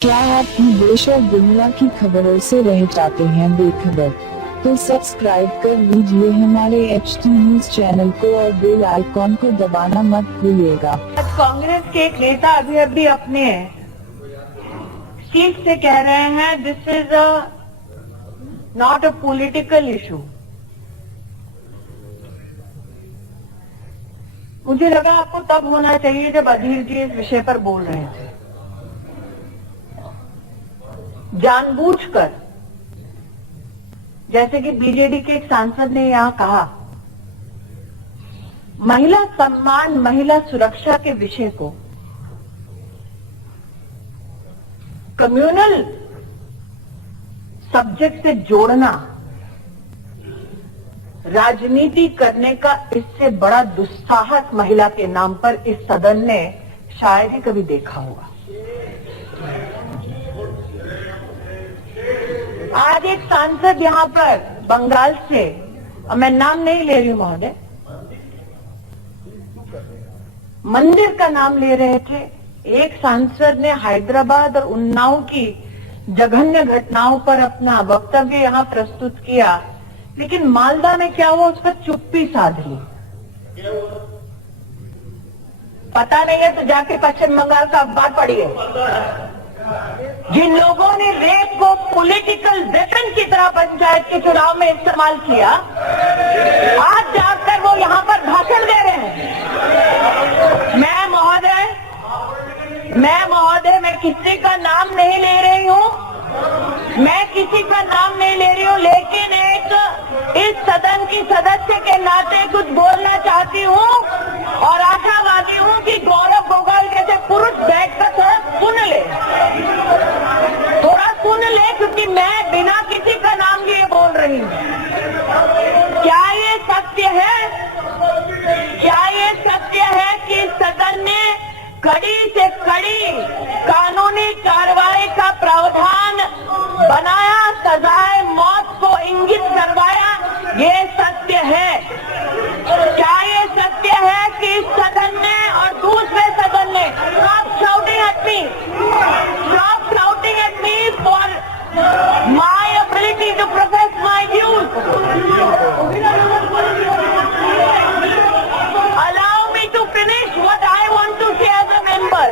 क्या आप देश और दुनिया की खबरों से रह जाते हैं बेखबर? तो सब्सक्राइब कर लीजिए हमारे HT न्यूज चैनल को और बेल आइकॉन को दबाना मत भूलिएगा। आज कांग्रेस के एक नेता अभी अपने चीफ से कह रहे हैं this is not a political issue. मुझे लगा आपको तब होना चाहिए जब अधीर जी इस विषय पर बोल रहे थे। जानबूझकर, जैसे कि बीजेडी के एक सांसद ने यहां कहा, महिला सम्मान, महिला सुरक्षा के विषय को कम्युनल सब्जेक्ट से जोड़ना, राजनीति करने का इससे बड़ा दुस्साहस महिला के नाम पर इस सदन ने शायद ही कभी देखा होगा। आज एक सांसद यहां पर बंगाल से, और मैं नाम नहीं ले रही हूं महोदय, मंदिर का नाम ले रहे थे। एक सांसद ने हैदराबाद और उन्नाव की जघन्य घटनाओं पर अपना वक्तव्य यहां प्रस्तुत किया, लेकिन मालदा में क्या हुआ उस पर चुप्पी साध ली। पता नहीं है तो जाके पश्चिम बंगाल का अखबार पढ़िए। जिन लोगों ने रेप को पॉलिटिकल वेपन की तरह पंचायत के चुनाव में इस्तेमाल किया, आज जाकर वो यहां पर भाषण दे रहे हैं। मैं महोदय मैं किसी का नाम नहीं ले रही हूं, लेकिन एक इस सदन की सदस्य के नाते कुछ बोलना चाहती हूं और आशावादी हूं कि गौरव गोगोई जैसे पुरुष बैठकर थोड़ा सुन ले, क्योंकि मैं बिना किसी का नाम लिए बोल रही हूं। क्या ये सत्य है कि सदन ने कड़ी से कड़ी कानूनी कार्रवाई का प्रावधान बनाया, सजाए मौत को इंगित करवाया? ये सत्य है। क्या ये सत्य है कि इस सदन ने और दूसरे सदन ने, stop shouting at me for my ability to profess my views. Allow me to finish what I want to say as a member.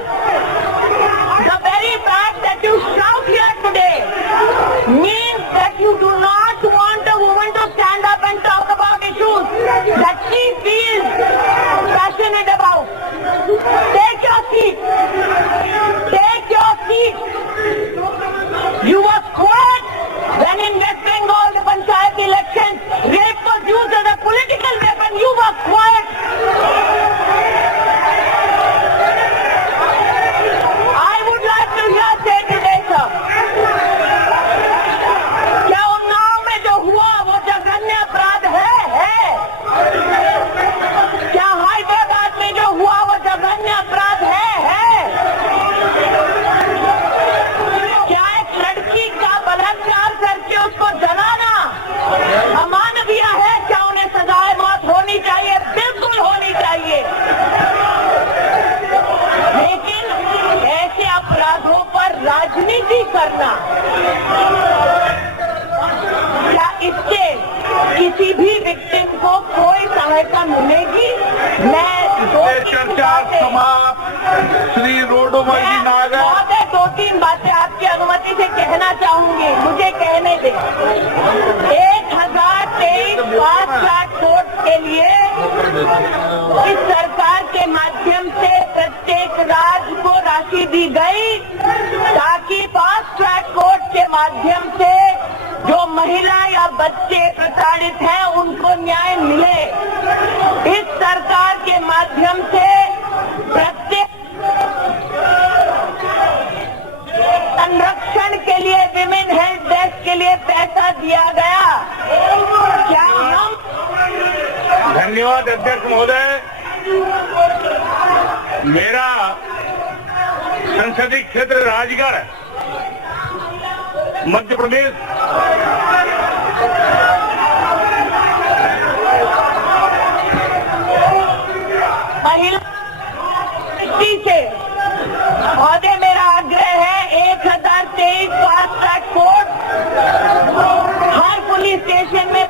The very fact that you shout here today means that you do not want a woman to stand up and talk about issues that she feels passionate about. Take your seat. You were quiet when in West Bengal the Panchayat elections rape was used as a political weapon. You were quiet. I would like to hear say today, sir, क्या उन्नाव में जो हुआ वो जघन्य अपराध है? क्या हैदराबाद में जो हुआ वो जघन्य अपराध है? क्या एक लड़की का बलात्कार करके उसको जलाना अमानवीय है? क्या उन्हें सजाए मौत होनी चाहिए? बिल्कुल होनी चाहिए। लेकिन ऐसे अपराधों पर राजनीति करना, क्या इससे किसी भी विक्टिम को कोई सहायता मिलेगी? मैं चर्चा समाप्त। श्री रोडोमल जी नागर, दो तीन बातें आपकी अनुमति से कहना चाहूंगी, मुझे कहने दें। 1023 फास्ट ट्रैक कोर्ट के लिए इस सरकार के माध्यम से प्रत्येक राज्य को राशि दी गई, ताकि फास्ट ट्रैक कोर्ट के माध्यम से जो महिला या बच्चे प्रताड़ित हैं उनको न्याय मिले। इस सरकार के माध्यम से प्रत्येक संरक्षण के लिए, विमेन हेल्प डेस्क के लिए पैसा दिया गया। क्या हम? धन्यवाद अध्यक्ष महोदय। मेरा संसदीय क्षेत्र राजगढ़, मध्य प्रदेश। महिला से महोदय, मेरा आग्रह है 1000 स्टेशन में